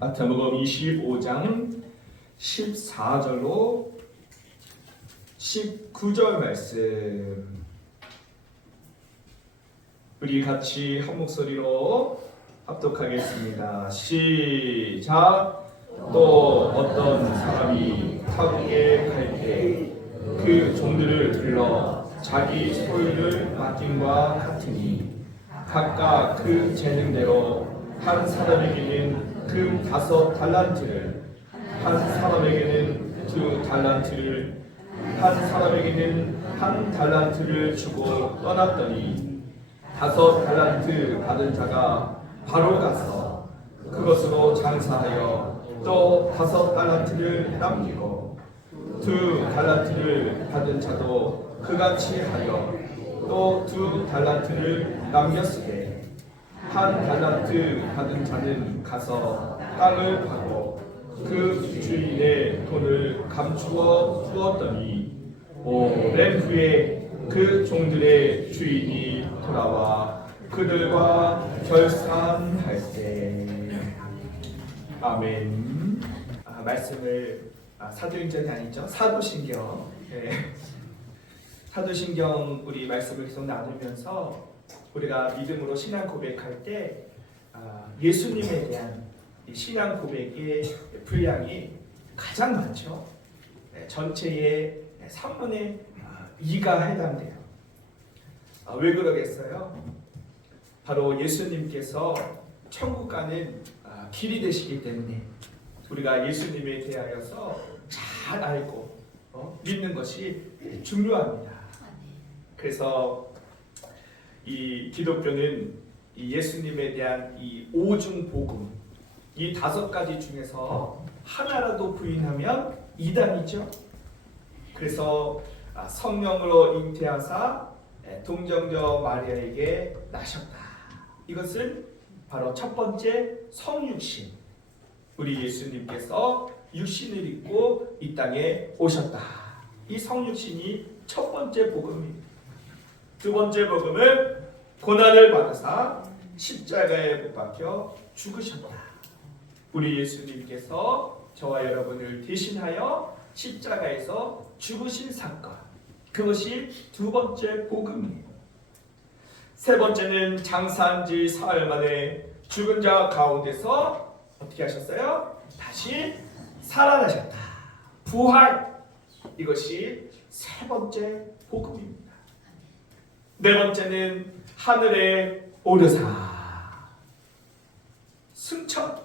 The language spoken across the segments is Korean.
마태복음 25장 14절로 19절 말씀 우리 같이 한 목소리로 합독하겠습니다. 시작. 또 어떤 사람이 타국에 갈 때 그 종들을 불러 자기 소유를 맡김과 같으니 각각 그 재능대로 한 사람에게는 금 5 달란트를, 한 사람에게는 2 달란트를, 한 사람에게는 1 달란트를 주고 떠났더니 5 달란트 받은 자가 바로 가서 그것으로 장사하여 또 5 달란트를 남기고 2 달란트를 받은 자도 그같이 하여 또 2 달란트를 남겼으되 1 달란트 받은 자는 가서 땅을 파고 그 주인의 돈을 감추어 두었더니 오랜 후에 그 종들의 주인이 돌아와 그들과 결산할 때. 아멘. 말씀을 사도행전이 아니죠, 사도신경. 네. 사도신경 우리 말씀을 계속 나누면서 우리가 믿음으로 신앙 고백할 때 예수님에 대한 신앙 고백의 분량이 가장 많죠. 전체의 3분의 2가 해당돼요. 왜 그러겠어요? 바로 예수님께서 천국 가는 길이 되시기 때문에 우리가 예수님에 대하여서 잘 알고 믿는 것이 중요합니다. 그래서 이 기독교는 이 예수님에 대한 이 오중 복음, 이 5가지 중에서 하나라도 부인하면 이단이죠. 그래서 성령으로 잉태하사 동정녀 마리아에게 나셨다. 이것은 바로 첫 번째 성육신. 우리 예수님께서 육신을 입고 이 땅에 오셨다. 이 성육신이 첫 번째 복음입니다. 두 번째 복음은 고난을 받으사 십자가에 못 박혀 죽으셨다. 우리 예수님께서 저와 여러분을 대신하여 십자가에서 죽으신 사건, 그것이 두 번째 복음이에요. 세 번째는 장사한 지 사흘 만에 죽은 자 가운데서 어떻게 하셨어요? 다시 살아나셨다. 부활, 이것이 세 번째 복음입니다. 네 번째는 하늘에 오르사 승천.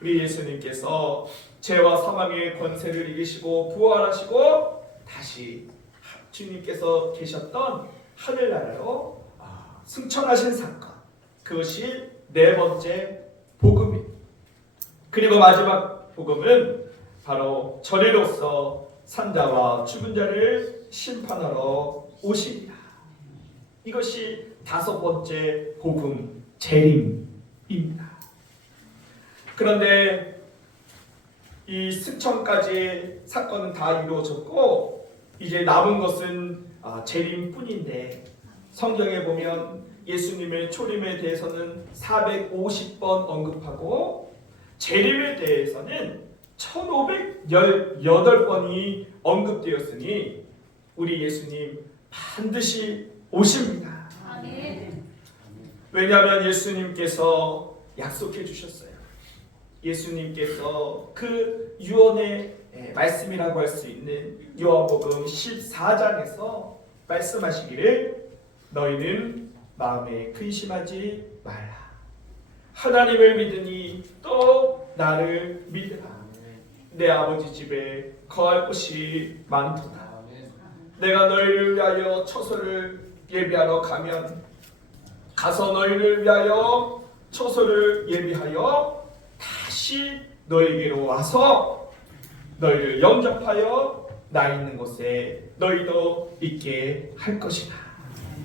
우리 예수님께서 죄와 사망의 권세를 이기시고 부활하시고 다시 주님께서 계셨던 하늘나라로 승천하신 사건, 그것이 네 번째 복음입니다. 그리고 마지막 복음은 바로 저리로서 산자와 죽은 자를 심판하러 오십니다. 이것이 5번째 복음, 재림입니다. 그런데 이 승천까지 사건은 다 이루어졌고 이제 남은 것은 재림뿐인데, 성경에 보면 예수님의 초림에 대해서는 450번 언급하고 재림에 대해서는 1518번이 언급되었으니 우리 예수님 반드시 오십니다. 아멘. 왜냐하면 예수님께서 약속해 주셨어요. 예수님께서 그 유언의 말씀이라고 할 수 있는 요한복음 14장에서 말씀하시기를 너희는 마음에 근심하지 말라. 하나님을 믿으니 또 나를 믿으라. 내 아버지 집에 거할 곳이 많도다. 내가 너희를 위하여 처소를 예비하러 가면 가서 너희를 위하여 처소를 예비하여 다시 너희에게로 와서 너희를 영접하여 나 있는 곳에 너희도 있게 할 것이다.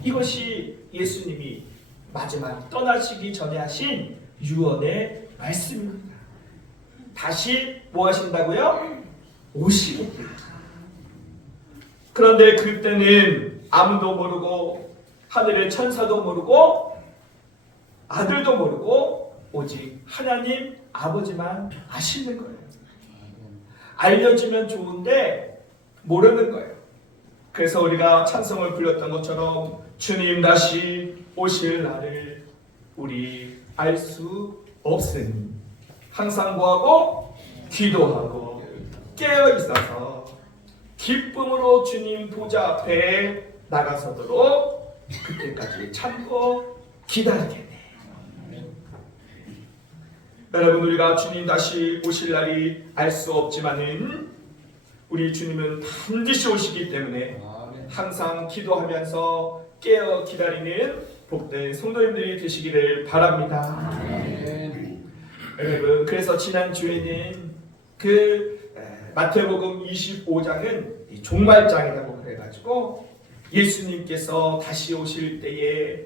이것이 예수님이 마지막 떠나시기 전에 하신 유언의 말씀입니다. 다시 뭐 하신다고요? 오시겠다. 그런데 그때는 아무도 모르고 하늘의 천사도 모르고 아들도 모르고 오직 하나님 아버지만 아시는 거예요. 알려주면 좋은데 모르는 거예요. 그래서 우리가 찬송을 불렀던 것처럼 주님 다시 오실 날을 우리 알 수 없으니 항상 구하고 기도하고 깨어 있어서 기쁨으로 주님 보좌 앞에 나가서도록 그때까지 참고 기다리겠네. 여러분, 우리가 주님 다시 오실 날이 알 수 없지만은 우리 주님은 반드시 오시기 때문에 항상 기도하면서 깨어 기다리는 복된 성도님들이 되시기를 바랍니다. 여러분, 그래서 지난주에는 마태복음 25장은 종말장이라고 그래가지고 예수님께서 다시 오실 때에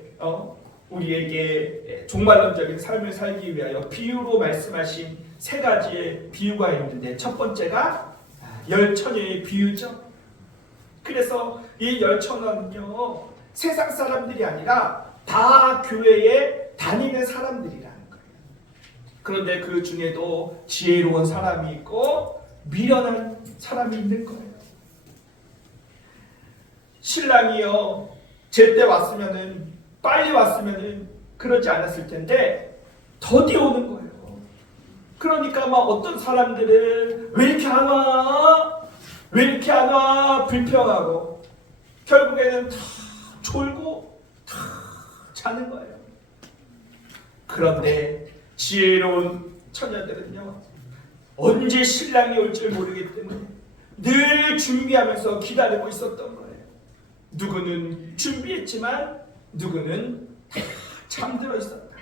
우리에게 종말론적인 삶을 살기 위하여 비유로 말씀하신 세 가지의 비유가 있는데, 첫 번째가 열처녀의 비유죠. 그래서 이 열처녀는요, 세상 사람들이 아니라 다 교회에 다니는 사람들이라는 거예요. 그런데 그 중에도 지혜로운 사람이 있고 미련한 사람이 있는 거예요. 신랑이요, 제때 왔으면은, 빨리 왔으면은 그러지 않았을 텐데 더디 오는 거예요. 그러니까 막 어떤 사람들은 왜 이렇게 안 와? 왜 이렇게 안 와? 불평하고 결국에는 다 졸고 다 자는 거예요. 그런데 지혜로운 처녀들은요, 언제 신랑이 올 줄 모르기 때문에 늘 준비하면서 기다리고 있었던 거예요. 누구는 준비했지만 누구는 잠들어 있었다.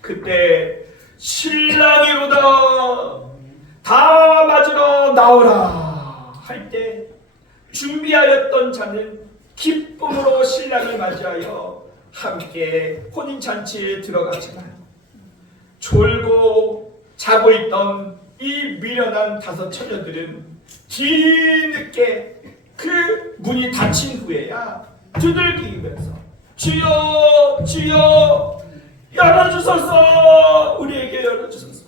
그때 신랑이 오다 다 맞으러 나오라 할 때 준비하였던 자는 기쁨으로 신랑을 맞이하여 함께 혼인잔치에 들어갔지만 졸고 자고 있던 이 미련한 다섯 처녀들은 뒤늦게 그 문이 닫힌 후에야 두들기면서 주여 주여 열어주소서, 우리에게 열어주소서.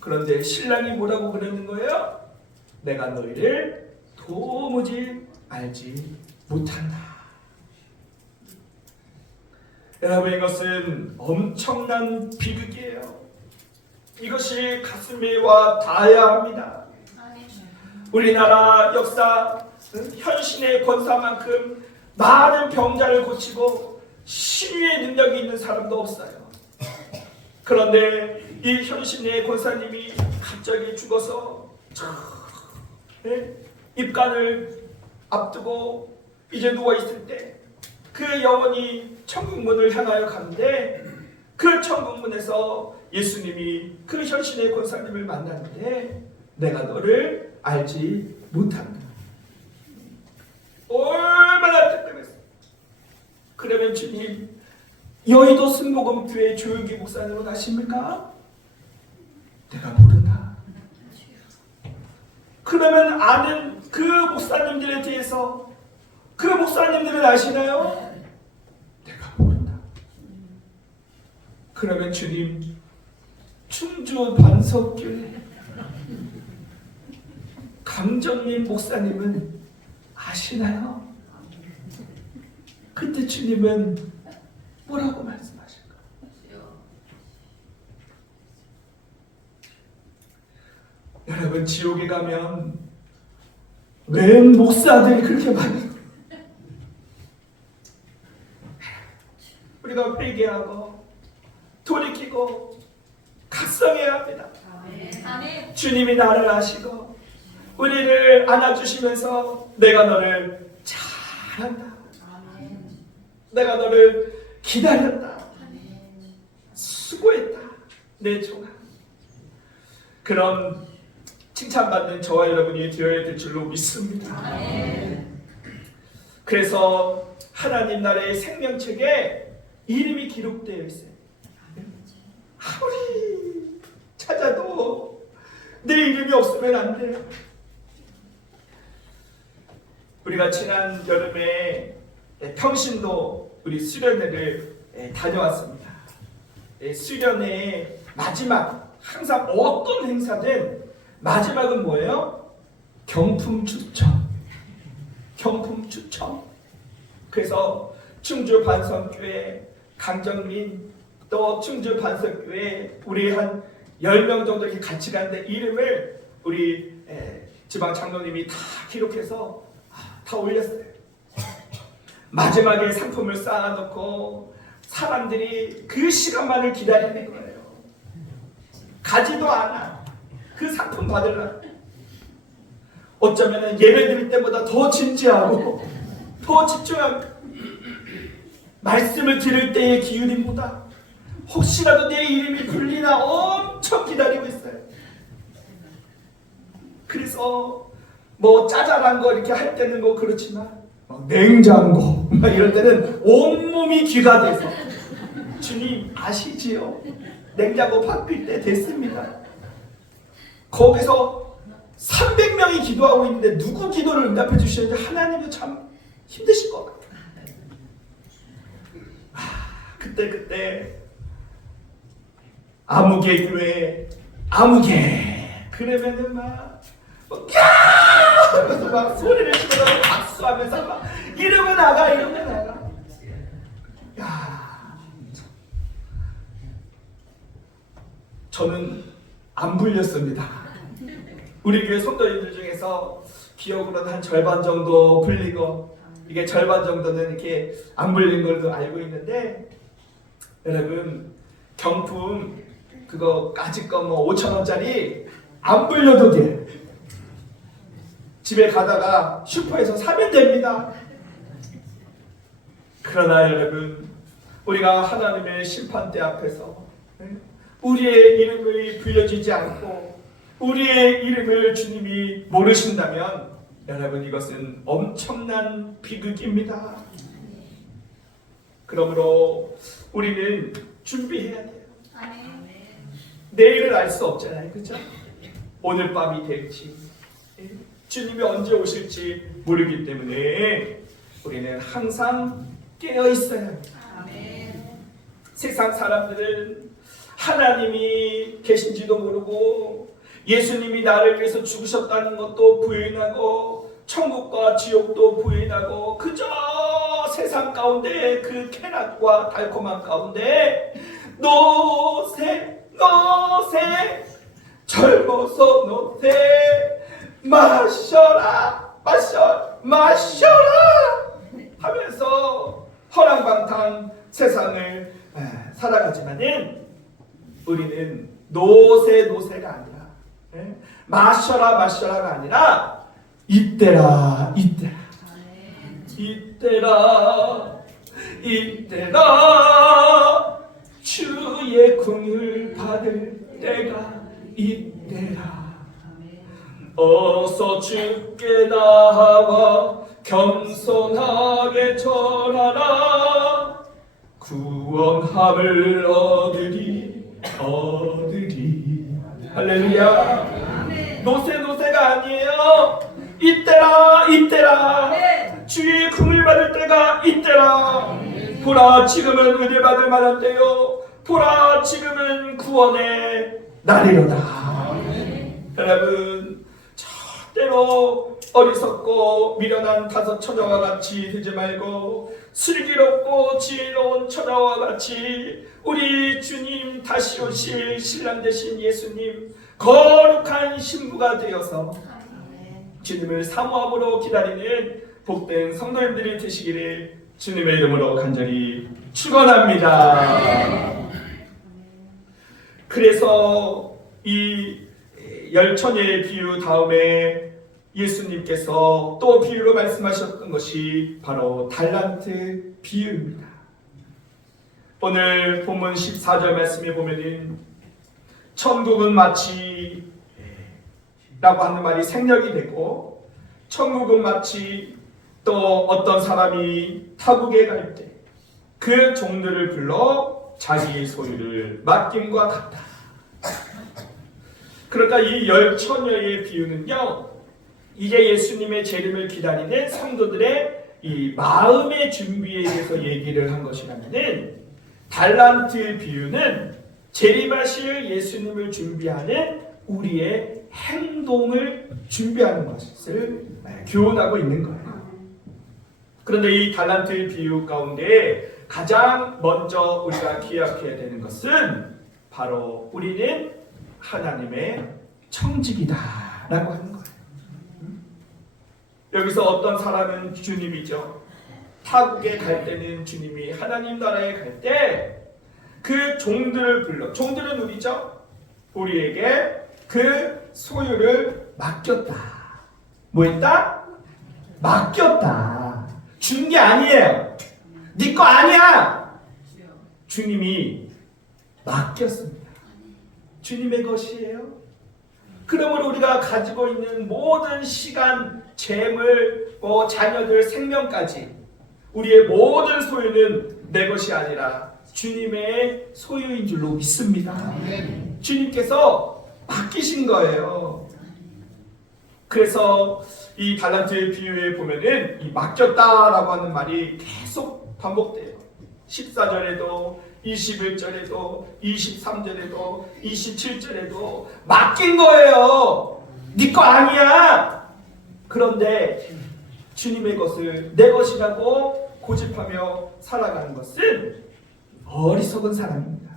그런데 신랑이 뭐라고 그러는 거예요? 내가 너희를 도무지 알지 못한다. 여러분, 이것은 엄청난 비극이에요. 이것이 가슴에 와 닿아야 합니다. 우리나라 역사 현신의 권사만큼 많은 병자를 고치고 신유의 능력이 있는 사람도 없어요. 그런데 이 현신의 권사님이 갑자기 죽어서 입간을 앞두고 이제 누워있을 때 그 영혼이 천국문을 향하여 가는데, 그 천국문에서 예수님이 그 현신의 권사님을 만났는데 내가 너를 알지 못한다. 얼마나 뜻깊었어요. 그러면 주님, 여의도 순복음교회 조용기 목사님은 아십니까? 내가 모른다. 그러면 아는 그 목사님들에 대해서 그 목사님들은 아시나요? 내가 모른다. 그러면 주님, 충주 반석교회 강정민 목사님은 아시나요? 그때 주님은 뭐라고 말씀하실까? 여러분, 지옥에 가면 왜 목사들이 그렇게 많아요? 우리가 회개하고 돌이키고 각성해야 합니다. 아멘. 주님이 나를 아시고 우리를 안아주시면서 내가 너를 잘한다. 아멘. 내가 너를 기다렸다. 아멘. 수고했다. 내 종아. 그런 칭찬받는 저와 여러분이 되어야 될 줄로 믿습니다. 아멘. 그래서 하나님 나라의 생명책에 이름이 기록되어 있어요. 아무리 찾아도 내 이름이 없으면 안 돼요. 우리가 지난 여름에 평신도 우리 수련회를 다녀왔습니다. 수련의 마지막, 항상 어떤 행사든 마지막은 뭐예요? 경품 추첨. 경품 추첨. 그래서 충주 반성교회 강정민, 또 충주 반석교회 우리 한 10명 정도 이렇게 같이 가는데 이름을 우리 지방 장로님이 다 기록해서 다 올렸어요. 마지막에 상품을 쌓아놓고 사람들이 그 시간만을 기다리는 거예요. 가지도 않아. 그 상품 받으려고. 어쩌면 예배 드릴 때보다 더 진지하고 더 집중하고 말씀을 들을 때의 기울임보다 혹시라도 내 이름이 불리나 엄청 기다리고 있어요. 그래서 뭐 짜잘한 거 이렇게 할 때는 뭐 그렇지만 냉장고 막 이럴 때는 온몸이 귀가 돼서 주님 아시지요? 냉장고 바뀔 때 됐습니다. 거기서 300명이 기도하고 있는데 누구 기도를 응답해 주시는지 하나님도 참 힘드실 것 같아요. 그때 아무개 교회 아무개 그러면은 막 야! 하면서 막 소리를 지르고 박수하면서 막 이러고 나가. 야, 저는 안 불렸습니다. 우리 교회 성도님들 중에서 기억으로는 한 절반 정도 불리고 이게 절반 정도는 이렇게 안 불린 걸로 알고 있는데, 여러분 경품 그거 까짓 거 뭐 5,000원짜리 안 불려도 돼. 집에 가다가 슈퍼에서 사면 됩니다. 그러나 여러분 우리가 하나님의 심판대 앞에서 우리의 이름을 불려주지 않고 우리의 이름을 주님이 모르신다면 여러분 이것은 엄청난 비극입니다. 그러므로 우리는 준비해야 돼요. 내일을 알 수 없잖아요. 그렇죠? 오늘 밤이 될지 주님이 언제 오실지 모르기 때문에 우리는 항상 깨어 있어야 합니다. 세상 사람들은 하나님이 계신지도 모르고 예수님이 나를 위해서 죽으셨다는 것도 부인하고 천국과 지옥도 부인하고 그저 세상 가운데 그 쾌락과 달콤한 가운데 노세 젊어서 노세 마셔라 하면서 허랑방탕 세상을 살아가지만은 우리는 노세가 아니라 마셔라가 아니라 이때라 주의 긍휼 받을 때가 이때라. 어서 주께 나와 겸손하게 절하라. 구원함을 얻으리. 할렐루야. 노세가 아니에요. 이때라. 주의 긍휼 받을 때가 이때라. 보라 지금은 은혜 받을 만한 때요. 보라 지금은 구원의 날이로다. 여러분 절대로 어리석고 미련한 다섯 처녀와 같이 되지 말고 슬기롭고 지혜로운 처녀와 같이 우리 주님 다시 오실 신랑 되신 예수님 거룩한 신부가 되어서 주님을 사모함으로 기다리는 복된 성도님들이 되시기를 주님의 이름으로 간절히 축원합니다. 그래서 이 열처녀의 비유 다음에 예수님께서 또 비유로 말씀하셨던 것이 바로 달란트 비유입니다. 오늘 본문 14절 말씀에 보면은 천국은 마치 라고 하는 말이 생략이 되고 천국은 마치 또 어떤 사람이 타국에 갈 때 그 종들을 불러 자기의 소유를 맡김과 같다. 그러니까 이 열처녀의 비유는요, 이제 예수님의 재림을 기다리는 성도들의 이 마음의 준비에 대해서 얘기를 한 것이라면은 달란트 비유는 재림하실 예수님을 준비하는 우리의 행동을 준비하는 것을 교훈하고 있는 거예요. 그런데 이 달란트 비유 가운데 가장 먼저 우리가 기억해야 되는 것은 바로 우리는 하나님의 청직이다라고 하는 거예요. 여기서 어떤 사람은 주님이죠. 타국에 갈 때는 주님이 하나님 나라에 갈 때 그 종들을 불러, 종들은 우리죠. 우리에게 그 소유를 맡겼다. 뭐 했다? 맡겼다. 준 게 아니에요. 네 거 아니야. 주님이 맡겼습니다. 주님의 것이에요. 그러므로 우리가 가지고 있는 모든 시간, 재물, 자녀들, 생명까지 우리의 모든 소유는 내 것이 아니라 주님의 소유인 줄로 믿습니다. 주님께서 맡기신 거예요. 그래서 이 달란트 비유에 보면은 이 맡겼다라고 하는 말이 계속 반복돼요. 14절에도 21절에도 23절에도 27절에도 맡긴 거예요. 네 거 아니야. 그런데 주님의 것을 내 것이라고 고집하며 살아가는 것은 어리석은 사람입니다.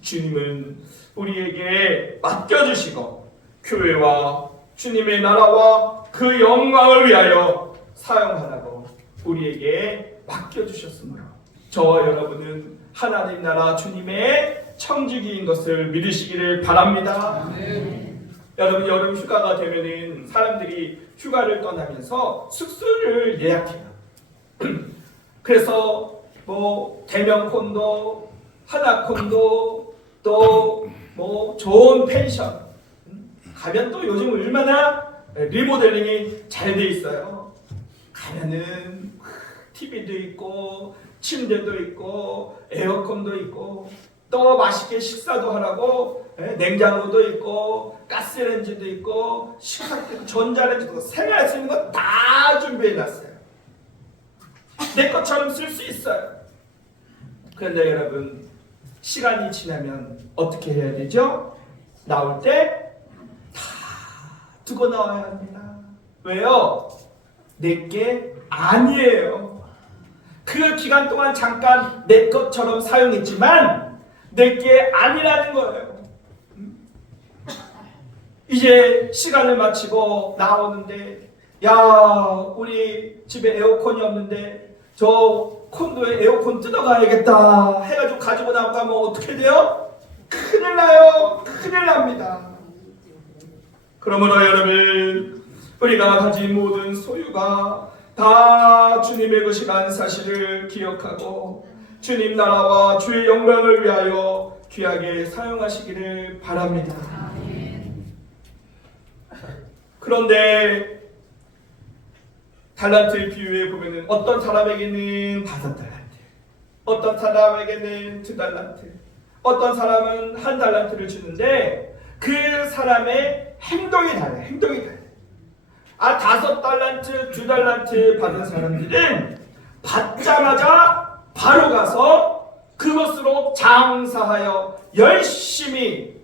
주님은 우리에게 맡겨주시고 교회와 주님의 나라와 그 영광을 위하여 사용하라고 우리에게 맡겨주셨으므로 저와 여러분은 하나님 나라 주님의 청지기인 것을 믿으시기를 바랍니다. 여러분 여름 휴가가 되면은 사람들이 휴가를 떠나면서 숙소를 예약해요. 그래서 대면 콘도, 하나 콘도, 또 좋은 펜션 가면 또 요즘 얼마나 리모델링이 잘 돼 있어요. 가면은 TV도 있고 침대도 있고 에어컨도 있고 또 맛있게 식사도 하라고 냉장고도 있고 가스레인지도 있고 식탁도 전자레인지도 생활할 수 있는 거 다 준비해놨어요. 내 것처럼 쓸 수 있어요. 그런데 여러분 시간이 지나면 어떻게 해야 되죠? 나올 때 다 두고 나와야 합니다. 왜요? 내게 아니에요. 그 기간 동안 잠깐 내 것처럼 사용했지만 내게 아니라는 거예요. 이제 시간을 마치고 나오는데 야 우리 집에 에어컨이 없는데 저 콘도에 에어컨 뜯어가야겠다 해가지고 가지고 나가면 어떻게 돼요? 큰일 나요. 큰일 납니다. 그러므로 여러분 우리가 가진 모든 소유가 다 주님의 것이라는 사실을 기억하고 주님 나라와 주의 영광을 위하여 귀하게 사용하시기를 바랍니다. 그런데 달란트 비유에 보면은 어떤 사람에게는 5달란트, 어떤 사람에게는 2달란트, 어떤 사람은 1달란트를 주는데 그 사람의 행동이 달라요. 행동이 달라요. 5달란트, 2달란트 받은 사람들은 받자마자 바로 가서 그것으로 장사하여 열심히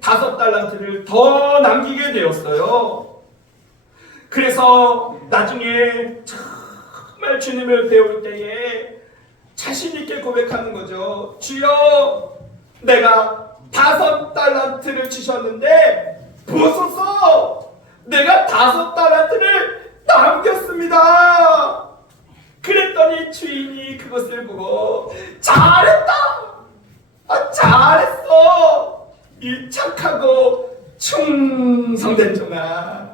5달란트를 더 남기게 되었어요. 그래서 나중에 정말 주님을 배울 때에 자신 있게 고백하는 거죠. 주여, 내가 5달란트를 주셨는데 보소서, 내가 5달란트를 남겼습니다. 그랬더니 주인이 그것을 보고 잘했다, 잘했어, 이 착하고 충성된 종아,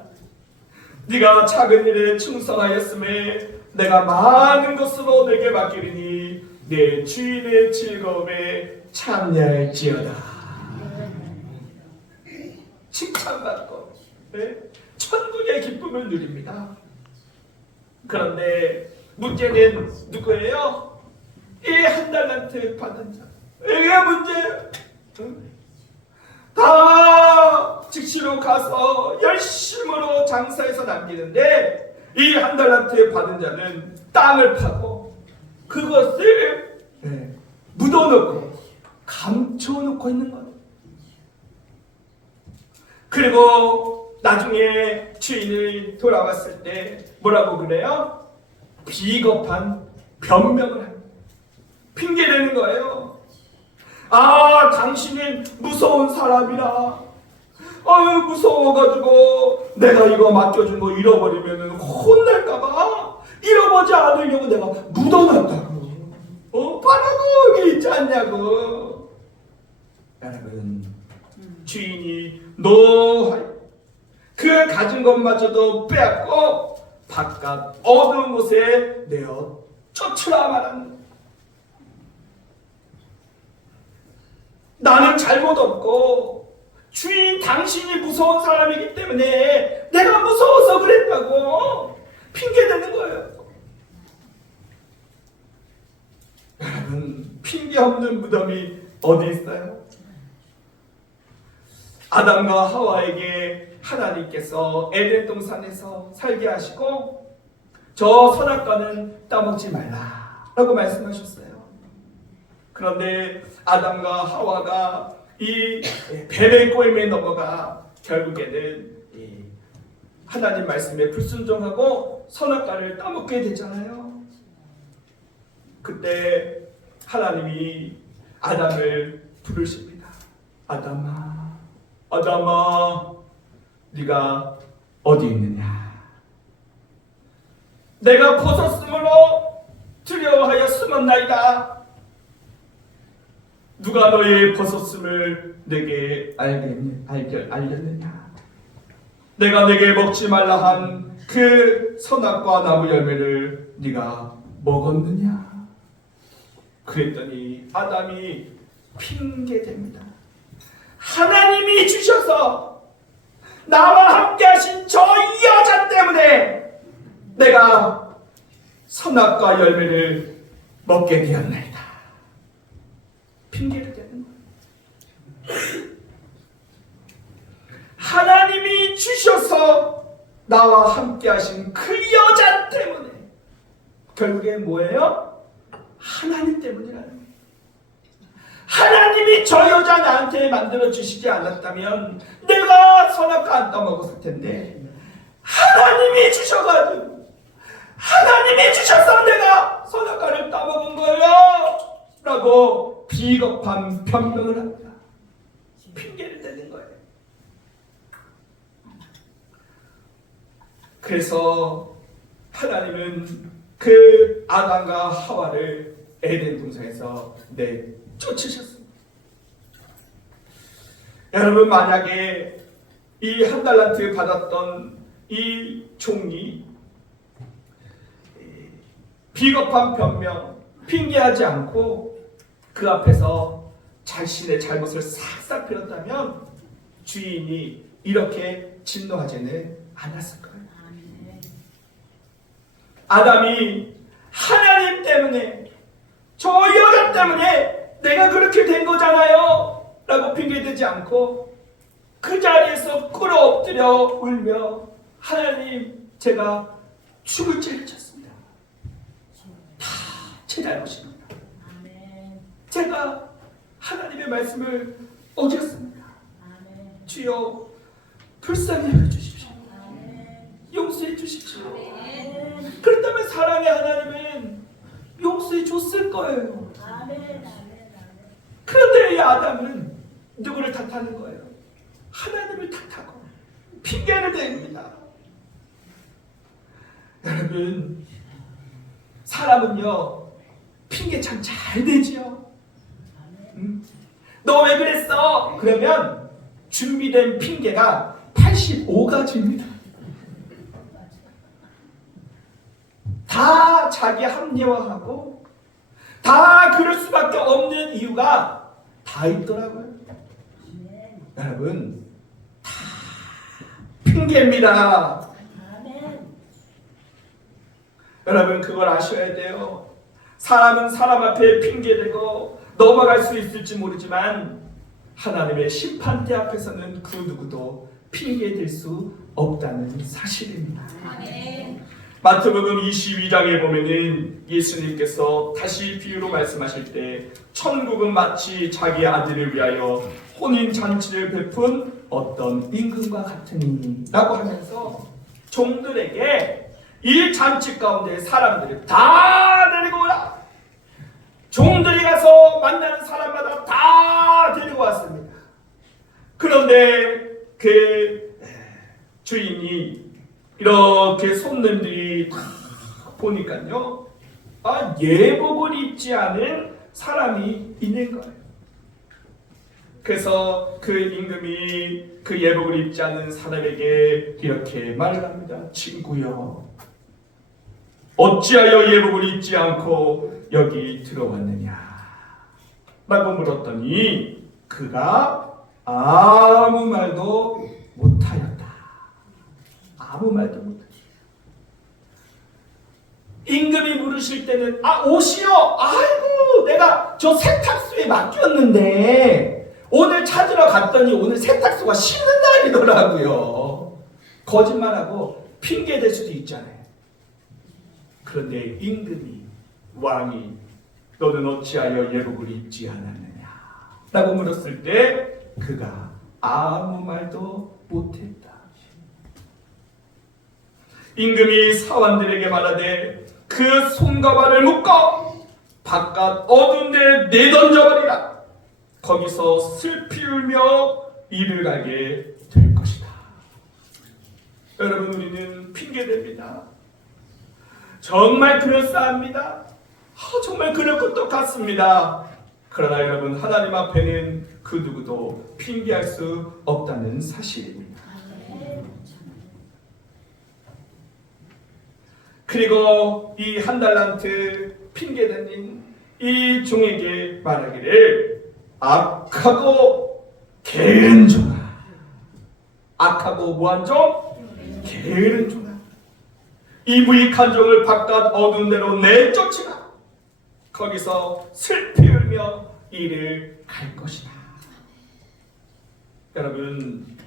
네가 작은 일에 충성하였음에 내가 많은 것으로 내게 맡기리니 내 주인의 즐거움에 참여할지어다. 칭찬받고 천국의 기쁨을 누립니다. 그런데 문제는 누구예요? 이 1달란트 받은 자. 이게 문제예요. 다 즉시로 가서 열심으로 장사해서 남기는데 이 1달란트 받은 자는 땅을 파고 그것을 덮어놓고 감춰놓고 있는 거예요. 그리고 나중에 주인이 돌아왔을 때 뭐라고 그래요? 비겁한 변명을 합니다. 핑계대는 거예요. 아, 당신은 무서운 사람이라. 아유, 무서워가지고 내가 이거 맡겨준 거 잃어버리면 혼날까봐 잃어버리지 않으려고 내가 묻어놨다고. 바로 거기 있지 않냐고. 여러분, 주인이 노하여 그 가진 것마저도 빼앗고 바깥 어두운 곳에 내어 쫓으라 말합니다. 나는 잘못 없고 주인 당신이 무서운 사람이기 때문에 내가 무서워서 그랬다고 핑계대는 거예요. 여러분, 핑계 없는 무덤이 어디 있어요? 아담과 하와에게 하나님께서 에덴 동산에서 살게 하시고 저 선악과는 따먹지 말라라고 말씀하셨어요. 그런데 아담과 하와가 이 뱀의 꼬임에 넘어가 결국에는 하나님 말씀에 불순종하고 선악과를 따먹게 되잖아요. 그때 하나님이 아담을 부르십니다. 아담아, 아담아, 네가 어디 있느냐? 내가 벗었으므로 두려워하여 숨었나이다. 누가 너의 벗었음을 내게 알렸느냐? 내가 내게 먹지 말라 한 그 선악과 나무 열매를 네가 먹었느냐? 그랬더니 아담이 핑계댑니다. 하나님이 주셔서 나와 함께 하신 저 여자 때문에 내가 선악과 열매를 먹게 되었나이다. 핑계를 대는 거예요. 하나님이 주셔서 나와 함께 하신 그 여자 때문에 결국엔 뭐예요? 하나님 때문이라는 거예요. 하나님이 저 여자 나한테 만들어 주시지 않았다면 내가 선악과 안 따먹었을 텐데 하나님이 주셔가지고 하나님이 주셔서 내가 선악과를 따먹은 거예요 라고 비겁한 변명을 합니다. 핑계를 대는 거예요. 그래서 하나님은 그 아담과 하와를 에덴 동산에서 내쫓으셨습니다. 여러분, 만약에 이 한 달란트 받았던 이 종이 비겁한 변명, 핑계하지 않고 그 앞에서 자신의 잘못을 싹싹 빌었다면 주인이 이렇게 진노하지는 않았을 거예요. 아담이 하나님 때문에 저 여자 때문에 내가 그렇게 된 거잖아요 라고 핑계대지 않고 그 자리에서 꿇어 엎드려 울며 하나님, 제가 죽을 죄를 졌습니다. 다 제 잘못입니다. 제가 하나님의 말씀을 어겼습니다. 주여 불쌍히 여겨주십시오. 용서해 주십시오. 그렇다면 사랑의 하나님은 용서해 줬을 거예요. 그런데 이 아담은 누구를 탓하는 거예요? 하나님을 탓하고 핑계를 댑니다. 여러분, 사람은요 핑계 참 잘 대지요. 너 왜 그랬어? 그러면 준비된 핑계가 85가지입니다. 다 자기 합리화하고 다 그럴 수밖에 없는 이유가 다 있더라고요. 여러분, 다 핑계입니다. 여러분, 그걸 아셔야 돼요. 사람은 사람 앞에 핑계대고 넘어갈 수 있을지 모르지만 하나님의 심판대 앞에서는 그 누구도 핑계댈 수 없다는 사실입니다. 마태복음 22장에 보면은 예수님께서 다시 비유로 말씀하실 때 천국은 마치 자기 아들을 위하여 혼인잔치를 베푼 어떤 임금과 같으니 라고 하면서 종들에게 이 잔치 가운데 사람들을 다 데리고 오라. 종들이 가서 만나는 사람마다 다 데리고 왔습니다. 그런데 그 주인이 이렇게 손님들이 다 보니까요, 예복을 입지 않은 사람이 있는 거예요. 그래서 그 임금이 그 예복을 입지 않는 사람에게 이렇게 말을 합니다. 친구여, 어찌하여 예복을 입지 않고 여기 들어왔느냐 라고 물었더니 그가 아무 말도 못하였다. 아무 말도 못하였다. 임금이 물으실 때는 옷이요, 아이고 내가 저 세탁소에 맡겼는데 오늘 찾으러 갔더니 오늘 세탁소가 쉬는 날이더라고요. 거짓말하고 핑계 댈 수도 있잖아요. 그런데 임금이, 왕이 너는 어찌하여 예복을 입지 않았느냐 라고 물었을 때 그가 아무 말도 못했다. 임금이 사원들에게 말하되 그 손과 발을 묶어 바깥 어두운 데 내던져버리라. 거기서 슬피 울며 이를 가게 될 것이다. 여러분, 우리는 핑계댑니다. 정말 그럴싸합니다. 정말 그럴 것도 같습니다. 그러나 여러분, 하나님 앞에는 그 누구도 핑계할 수 없다는 사실입니다. 그리고 이 한 달란트 핑계대는 이 종에게 말하기를 악하고 게으른 종아. 악하고 뭐한 종? 게으른 종아. 이 무익한 종을 바깥 어두운 데로 내쫓으라. 거기서 슬피 울며 이를 갈 것이다. 여러분,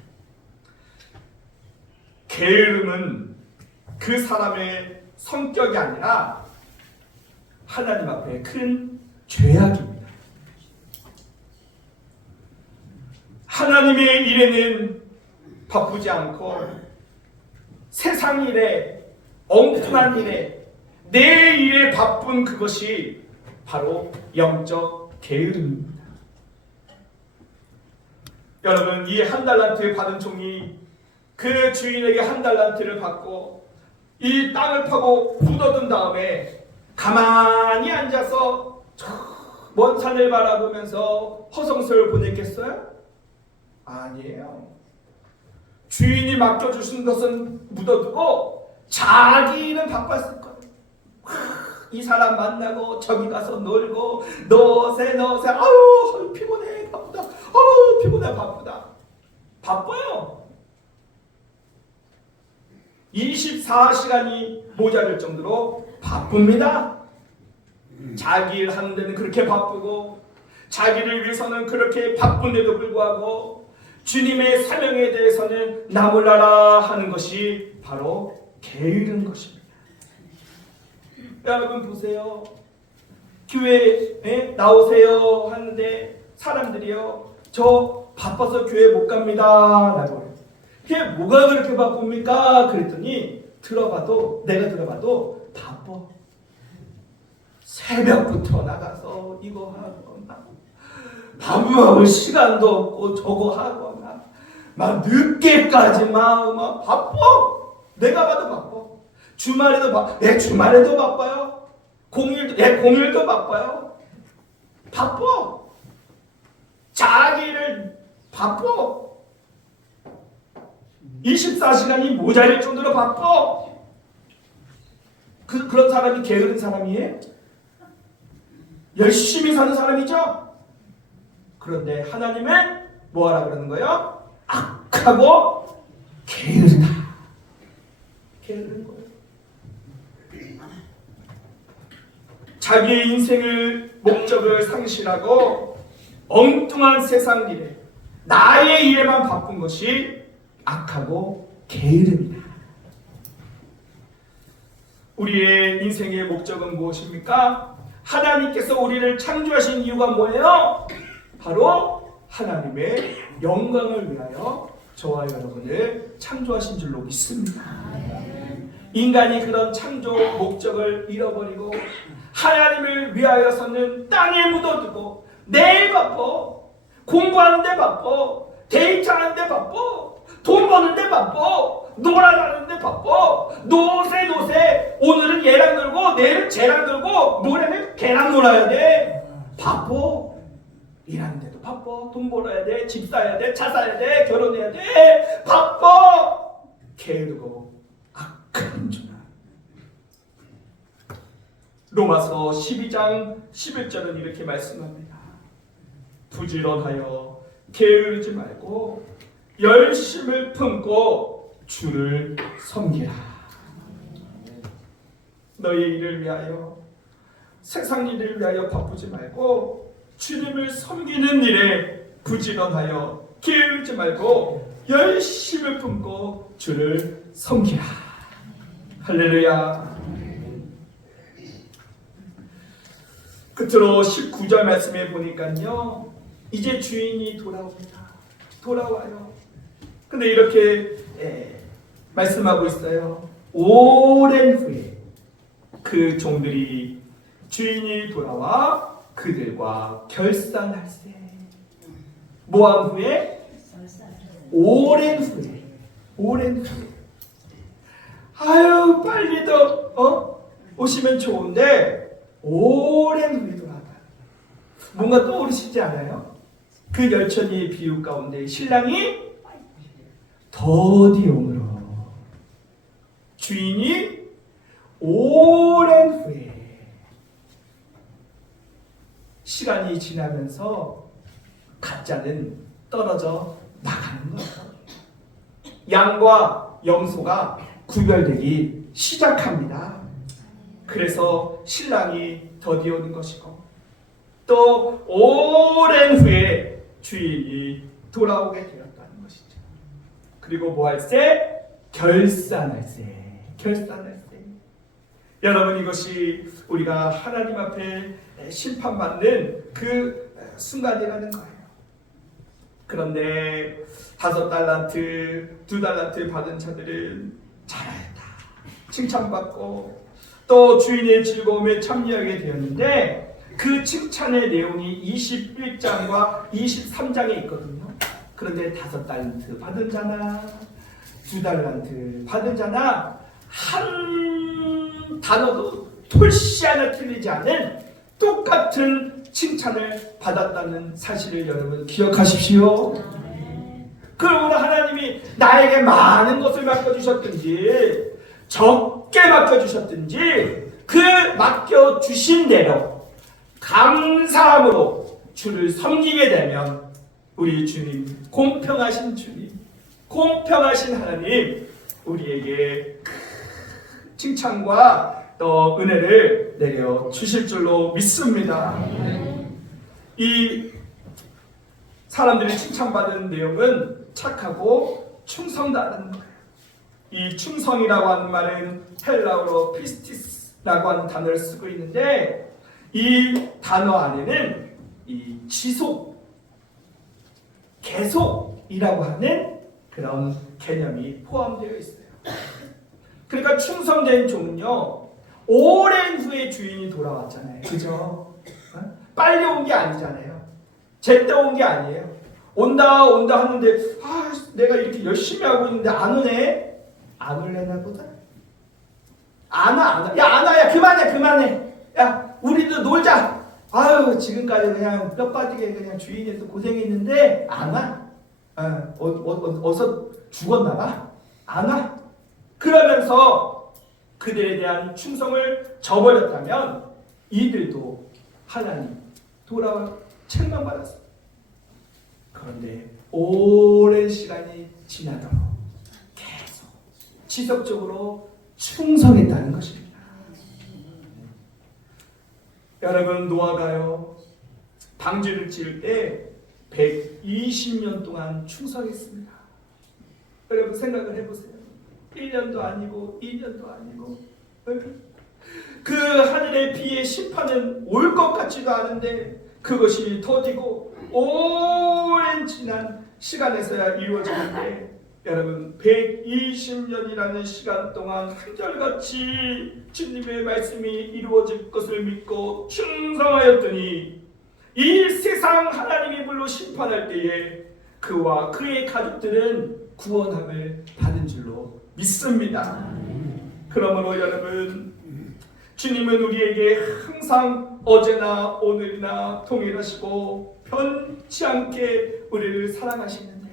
게으름은 그 사람의 성격이 아니라 하나님 앞에 큰 죄악입니다. 하나님의 일에는 바쁘지 않고 세상 일에, 엉뚱한 일에, 내 일에 바쁜 그것이 바로 영적 게으름입니다. 여러분, 이 한 달란트 받은 종이 그 주인에게 한 달란트를 받고 이 땅을 파고 묻어둔 다음에 가만히 앉아서 먼 산을 바라보면서 허송세월 보냈겠어요? 아니에요. 주인이 맡겨주신 것은 묻어두고 자기는 바빴을 거예요. 이 사람 만나고 저기 가서 놀고 너세 아유 피곤해 바쁘다. 아유 피곤해 바쁘다. 바빠요. 24시간이 모자랄 정도로 바쁩니다. 자기 일 하는 데는 그렇게 바쁘고 자기를 위해서는 그렇게 바쁜데도 불구하고 주님의 사명에 대해서는 나몰라라 하는 것이 바로 게으른 것입니다. 여러분 보세요. 교회에 나오세요 하는데 사람들이요, 저 바빠서 교회 못 갑니다 라고 해요. 그게 뭐가 그렇게 바쁩니까? 그랬더니 내가 들어봐도 바빠. 새벽부터 나가서 이거 하거나 밥 먹을 시간도 없고 저거 하거나 막 늦게까지 막 바빠. 내가 봐도 바빠. 주말에도 바빠요. 공휴일도 바빠요. 바빠. 자기를 바빠. 24시간이 모자랄 정도로 바빠. 그런 사람이 게으른 사람이에요? 열심히 사는 사람이죠? 그런데 하나님은 뭐하라 그러는 거예요? 악하고 게으르다. 게으른 거예요. 자기의 인생을 목적을 상실하고 엉뚱한 세상 일에 나의 일에만 바쁜 것이 악하고 게으릅니다. 우리의 인생의 목적은 무엇입니까? 하나님께서 우리를 창조하신 이유가 뭐예요? 바로 하나님의 영광을 위하여 저와 여러분을 창조하신 줄로 믿습니다. 인간이 그런 창조 목적을 잃어버리고 하나님을 위하여서는 땅에 묻어두고 내일 바빠, 공부하는데 바빠, 데이트하는데 바빠, 돈 버는데 바빠, 놀아나는데 바빠, 노세 오늘은 얘랑 놀고 내일은 쟤랑 놀고 모레는 걔랑 놀아야 돼. 바빠. 일하는데도 바빠. 돈 벌어야 돼. 집 사야 돼. 차 사야 돼. 결혼해야 돼. 바빠. 게으르고 악한 존재. 로마서 12장 11절은 이렇게 말씀합니다. 부지런하여 게으르지 말고 열심을 품고 주를 섬기라. 너의 일을 위하여 세상 일을 위하여 바쁘지 말고 주님을 섬기는 일에 부지런하여 게으르지 말고 열심을 품고 주를 섬기라. 할렐루야. 끝으로 19절 말씀에 보니까요, 이제 주인이 돌아옵니다. 돌아와요. 근데 이렇게 말씀하고 있어요. 오랜 후에 그 종들이 주인이 돌아와 그들과 결산할세. 뭐한 후에? 오랜 후에. 오랜 후에. 아유, 빨리 더 오시면 좋은데 오랜 후에 돌아가. 뭔가 떠오르시지 않아요? 그 열천이의 비유 가운데 신랑이 더디옴으로 주인이 오랜 후에 시간이 지나면서 가짜는 떨어져 나가는 거예요. 양과 염소가 구별되기 시작합니다. 그래서 신랑이 더디오는 것이고 또 오랜 후에 주인이 돌아오게 되었다는 것이죠. 그리고 뭐 할세? 결산할세. 결산할세. 여러분, 이것이 우리가 하나님 앞에 심판받는 그 순간이라는 거예요. 그런데 5달란트, 2달란트 받은 자들은 잘했다, 칭찬받고 또 주인의 즐거움에 참여하게 되었는데 그 칭찬의 내용이 21장과 23장에 있거든요. 그런데 5달란트 받은 자나 2달란트 받은 자나 한 단어도 톨씨 하나 틀리지 않은 똑같은 칭찬을 받았다는 사실을 여러분 기억하십시오. 그러므로 하나님이 나에게 많은 것을 맡겨주셨든지 적게 맡겨주셨든지 그 맡겨주신 대로 감사함으로 주를 섬기게 되면 우리 주님, 공평하신 주님, 공평하신 하나님, 우리에게 칭찬과 또 은혜를 내려 주실 줄로 믿습니다. 이 사람들이 칭찬받은 내용은 착하고 충성다라는 거예요. 이 충성이라고 하는 말은 헬라어로 피스티스라고 하는 단어를 쓰고 있는데 이 단어 안에는 이 지속, 계속이라고 하는 그런 개념이 포함되어 있어요. 그러니까 충성된 종은요, 오랜 후에 주인이 돌아왔잖아요. 그죠? 빨리 온 게 아니잖아요. 제때 온 게 아니에요. 온다 하는데 내가 이렇게 열심히 하고 있는데 안 오네? 안 올래나 보다? 안 와. 야, 그만해. 야, 우리도 놀자. 아유, 지금까지 그냥 뼈 빠지게 그냥 주인이 또 고생했는데 안 와. 어서 죽었나 봐. 안 와. 그러면서 그들에 대한 충성을 저버렸다면 이들도 하나님 돌아와 책망받았어요. 그런데 오랜 시간이 지나도록 계속 지속적으로 충성했다는 것입니다. 여러분, 노아가요, 방주를 지을 때 120년 동안 충성했습니다. 여러분 생각을 해보세요. 1년도 아니고 2년도 아니고 그 하늘의 비의 심판은 올 것 같지도 않은데 그것이 더디고 오랜 지난 시간에서야 이루어지는데, 여러분 120년이라는 시간 동안 한결같이 주님의 말씀이 이루어질 것을 믿고 충성하였더니 이 세상 하나님이 불로 심판할 때에 그와 그의 가족들은 구원함을 받은 줄로 믿습니다. 그러므로 여러분, 주님은 우리에게 항상 어제나 오늘이나 동일하시고 변치 않게 우리를 사랑하시는데,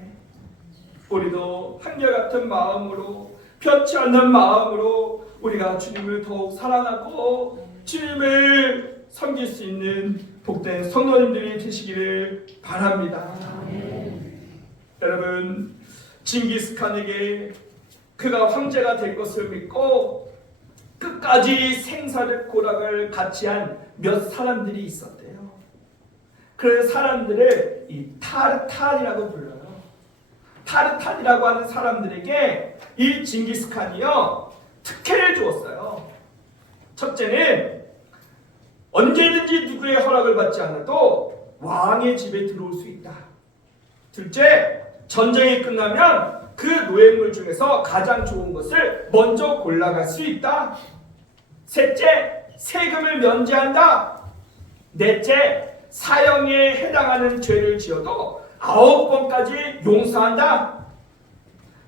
우리도 한결같은 마음으로, 변치 않는 마음으로 우리가 주님을 더욱 사랑하고 주님을 섬길 수 있는 복된 성도님들이 되시기를 바랍니다. 여러분, 징기스칸에게 그가 황제가 될 것을 믿고 끝까지 생사고락을 같이 한 몇 사람들이 있었대요. 그 사람들을 이 타르탄이라고 불러요. 타르탄이라고 하는 사람들에게 이 징기스칸이요 특혜를 주었어요. 첫째는 언제든지 누구의 허락을 받지 않아도 왕의 집에 들어올 수 있다. 둘째, 전쟁이 끝나면 그 노예물 중에서 가장 좋은 것을 먼저 골라갈 수 있다. 셋째, 세금을 면제한다. 넷째, 사형에 해당하는 죄를 지어도 9번까지 용서한다.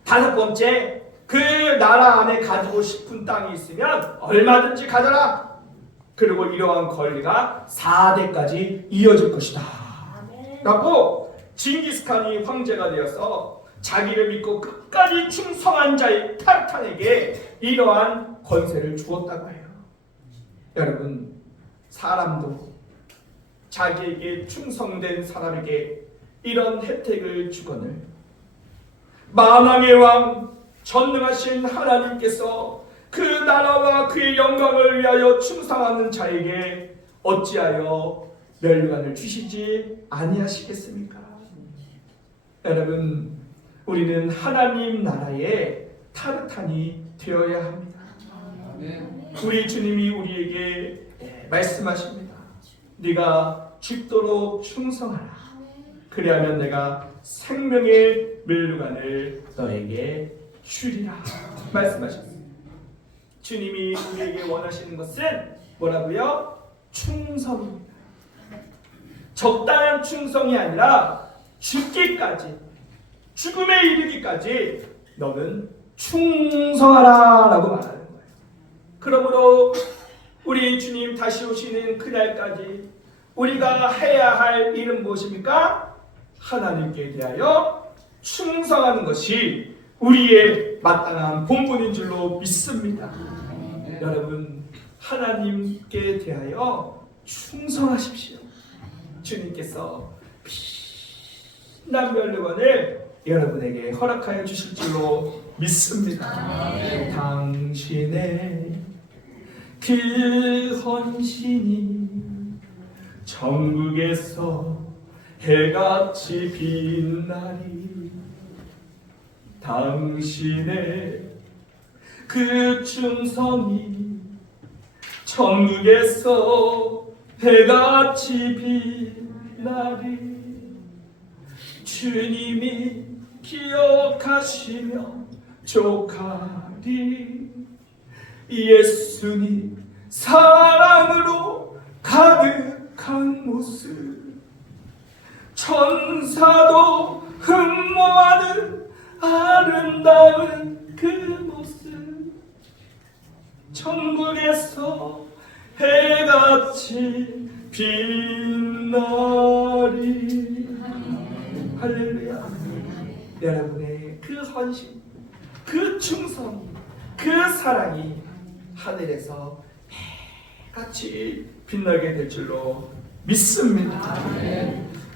다섯 번째, 그 나라 안에 가지고 싶은 땅이 있으면 얼마든지 가져라. 그리고 이러한 권리가 4대까지 이어질 것이다. 라고 징기스칸이 황제가 되어서 자기를 믿고 끝까지 충성한 자의 타르탄에게 이러한 권세를 주었다고 해요. 여러분, 사람도 자기에게 충성된 사람에게 이런 혜택을 주거늘 만왕의 왕 전능하신 하나님께서 그 나라와 그의 영광을 위하여 충성하는 자에게 어찌하여 멸류관을 주시지 아니하시겠습니까? 여러분, 우리는 하나님 나라의 타르탄이 되어야 합니다. 우리 주님이 우리에게 말씀하십니다. 네가 죽도록 충성하라. 그리하면 내가 생명의 멸류관을 너에게 주리라. 말씀하셨습니다. 주님이 우리에게 원하시는 것은 뭐라고요? 충성입니다. 적당한 충성이 아니라 죽기까지, 죽음에 이르기까지 너는 충성하라 라고 말하는 거예요. 그러므로 우리 주님 다시 오시는 그날까지 우리가 해야 할 일은 무엇입니까? 하나님께 대하여 충성하는 것이 우리의 마땅한 본분인 줄로 믿습니다. 여러분, 하나님께 대하여 충성하십시오. 주님께서 피난 멸류관을 여러분에게 허락하여 주실 줄로 믿습니다. 당신의 그 헌신이 천국에서 해같이 빛나리. 당신의 그 충성이 천국에서 해같이 빛나리. 주님이 기억하시며 족하리. 예수님 사랑으로 가득한 모습, 천사도 흠모하는 아름다운 그 모습, 천국에서 해같이 빛나리. 할렐루야. 여러분의 그 헌신, 그 충성, 그 사랑이 하늘에서 해같이 빛나게 될 줄로 믿습니다.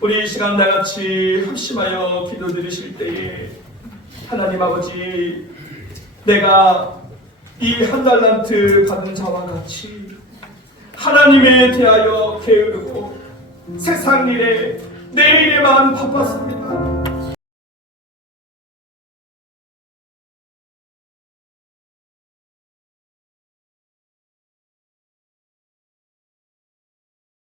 우리 이 시간 다같이 합심하여 기도드리실 때에 하나님 아버지, 내가 이 한 달란트 받은 자와 같이 하나님에 대하여 게으르고 세상 일에 내 일에만 바빴습니다.